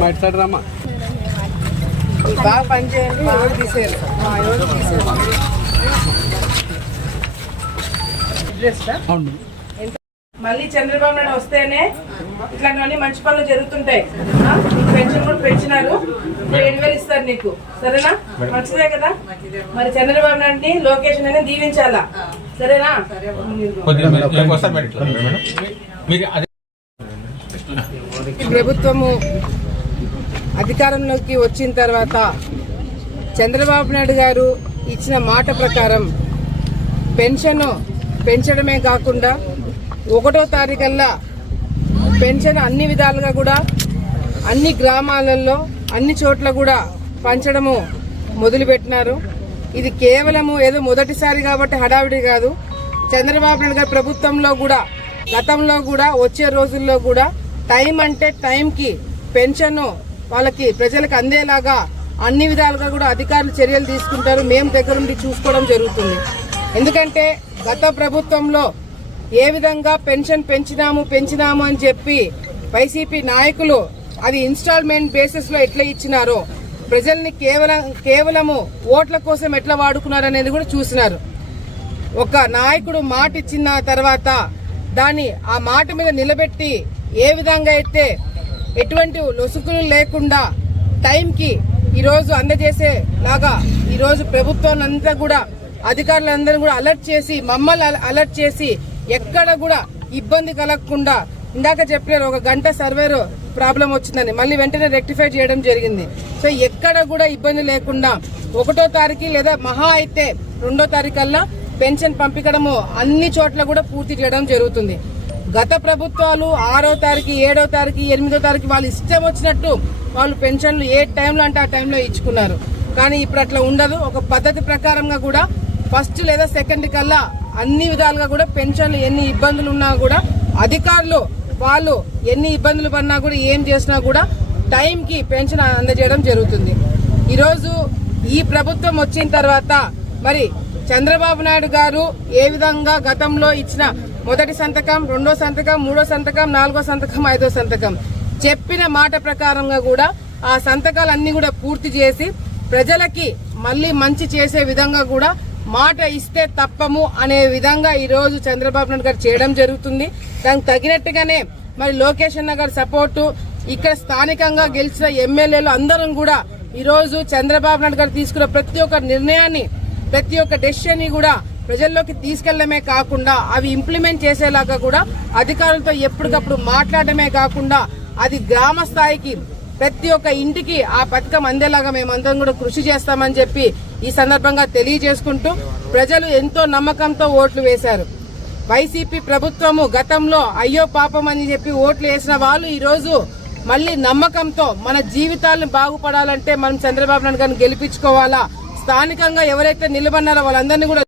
ఇటు సైడ్ రమ్మా బాగా పనిచేయండి ఎవరు తీసేయాలి ఆ, ఎవరు తీసేయాలి అడ్రస్ సార్? అవును ఎంత మళ్ళీ చంద్రబాబు నాయుడు వస్తేనే ఇట్లాంటివన్నీ మంచి పనులు జరుగుతుంటాయి పెన్షన్ కూడా పెంచినారు ఏడు వేలు ఇస్తారు నీకు సరేనా మంచిదే కదా మరి చంద్రబాబు నాయుడిని లొకేషన్ అనేది దీవించాలా సరేనా ప్రభుత్వము అధికారంలోకి వచ్చిన తర్వాత చంద్రబాబు నాయుడు గారు ఇచ్చిన మాట ప్రకారం పెన్షన్ పెంచడమే కాకుండా ఒకటో తారీఖల్లా పెన్షన్ అన్ని విధాలుగా కూడా అన్ని గ్రామాలలో అన్ని చోట్ల కూడా పంచడము మొదలుపెట్టినారు. ఇది కేవలము ఏదో మొదటిసారి కాబట్టి హడావిడి కాదు. చంద్రబాబు నాయుడు గారి ప్రభుత్వంలో కూడా గతంలో కూడా వచ్చే రోజుల్లో కూడా టైం అంటే టైంకి పెన్షన్ వాళ్ళకి ప్రజలకు అందేలాగా అన్ని విధాలుగా కూడా అధికారులు చర్యలు తీసుకుంటారు. మేము దగ్గరుండి చూసుకోవడం జరుగుతుంది. ఎందుకంటే గత ప్రభుత్వంలో ఏ విధంగా పెన్షన్ పెంచినాము పెంచినాము అని చెప్పి వైసీపీ నాయకులు అది ఇన్స్టాల్మెంట్ బేసిస్లో ఎట్లా ఇచ్చినారో ప్రజల్ని కేవలం కేవలము ఓట్ల కోసం ఎట్లా వాడుకున్నారనేది కూడా చూసినారు. ఒక నాయకుడు మాట ఇచ్చిన తర్వాత దాన్ని ఆ మాట మీద నిలబెట్టి ఏ విధంగా అయితే ఎటువంటి లొసుకులు లేకుండా టైంకి ఈరోజు అందజేసే లాగా ఈరోజు ప్రభుత్వం అంతా కూడా అధికారులందరూ కూడా అలర్ట్ చేసి మమ్మల్ని అల- అలర్ట్ చేసి ఎక్కడ కూడా ఇబ్బంది కలగకుండా ఇందాక చెప్పారు ఒక గంట సర్వేర్ ప్రాబ్లం వచ్చిందని. మళ్ళీ వెంటనే రెక్టిఫై చేయడం జరిగింది. సో ఎక్కడ కూడా ఇబ్బంది లేకుండా ఒకటో తారీఖు లేదా మహా అయితే రెండో తారీఖు పెన్షన్ పంపించడము అన్ని చోట్ల కూడా పూర్తి చేయడం జరుగుతుంది. గత ప్రభుత్వాలు ఆరో తారీఖు ఏడో తారీఖు ఎనిమిదో తారీఖు వాళ్ళు ఇష్టం వచ్చినట్టు వాళ్ళు పెన్షన్లు ఏ టైంలో అంటే ఆ టైంలో ఇచ్చుకున్నారు. కానీ ఇప్పుడు అట్లా ఉండదు. ఒక పద్ధతి ప్రకారంగా కూడా ఫస్ట్ లేదా సెకండ్ కల్లా అన్ని విధాలుగా కూడా పెన్షన్లు ఎన్ని ఇబ్బందులు ఉన్నా కూడా అధికారులు వాళ్ళు ఎన్ని ఇబ్బందులు పడినా కూడా ఏం చేసినా కూడా టైంకి పెన్షన్ అందజేయడం జరుగుతుంది. ఈరోజు ఈ ప్రభుత్వం వచ్చిన తర్వాత మరి చంద్రబాబు నాయుడు గారు ఏ విధంగా గతంలో ఇచ్చిన మొదటి సంతకం రెండో సంతకం మూడో సంతకం నాలుగో సంతకం ఐదో సంతకం. చెప్పిన మాట ప్రకారంగా కూడా ఆ సంతకాలన్నీ కూడా పూర్తి చేసి ప్రజలకి మళ్ళీ మంచి చేసే విధంగా కూడా మాట ఇస్తే తప్పము అనే విధంగా ఈరోజు చంద్రబాబు నాయుడు గారు చేయడం జరుగుతుంది. దానికి తగినట్టుగానే మరి లోకేష్ అన్న గారి సపోర్టు ఇక్కడ స్థానికంగా గెలిచిన ఎమ్మెల్యేలు అందరం కూడా ఈరోజు చంద్రబాబు నాయుడు గారు తీసుకున్న ప్రతి ఒక్క నిర్ణయాన్ని ప్రతి ఒక్క డెసిషన్ కూడా ప్రజల్లోకి తీసుకెళ్ళడమే కాకుండా అవి ఇంప్లిమెంట్ చేసేలాగా కూడా అధికారులతో ఎప్పటికప్పుడు మాట్లాడమే కాకుండా అది గ్రామ స్థాయికి ప్రతి ఒక్క ఇంటికి ఆ పథకం అందేలాగా మేమందరం కూడా కృషి చేస్తామని చెప్పి ఈ సందర్భంగా తెలియజేసుకుంటూ ప్రజలు ఎంతో నమ్మకంతో ఓట్లు వేశారు. వైసీపీ ప్రభుత్వము గతంలో అయ్యో పాపం అని చెప్పి ఓట్లు వేసిన వాళ్ళు ఈరోజు మళ్ళీ నమ్మకంతో మన జీవితాలను బాగుపడాలంటే మనం చంద్రబాబు నాయుడు గారిని గెలిపించుకోవాలా? స్థానికంగా ఎవరైతే నిలబడినారో వాళ్ళందరినీ కూడా